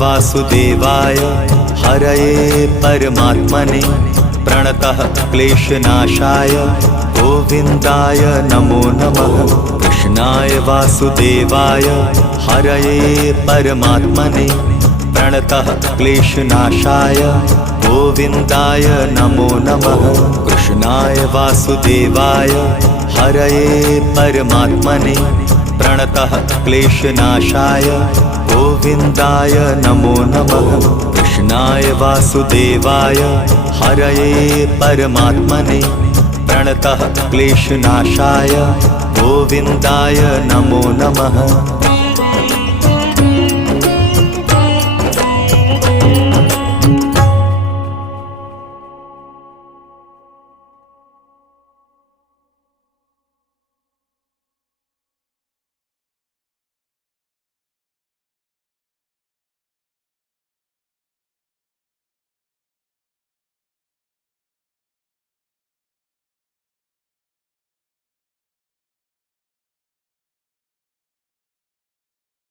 वासुदेवाय हरये परमात्मने प्रणतः क्लेशनाशाय गोविन्दाय नमो नमः। कृष्णाय वासुदेवाय हरये परमात्मने प्रणतः क्लेशनाशाय गोविन्दाय नमो नमः। कृष्णाय वासुदेवाय हरये परमात्मने प्रणतः क्लेशनाशाय गोविन्दाय नमो नमः। कृष्णाय वासुदेवाय हरये परमात्मने प्रणतः क्लेशनाशाय गोविन्दाय नमो नमः।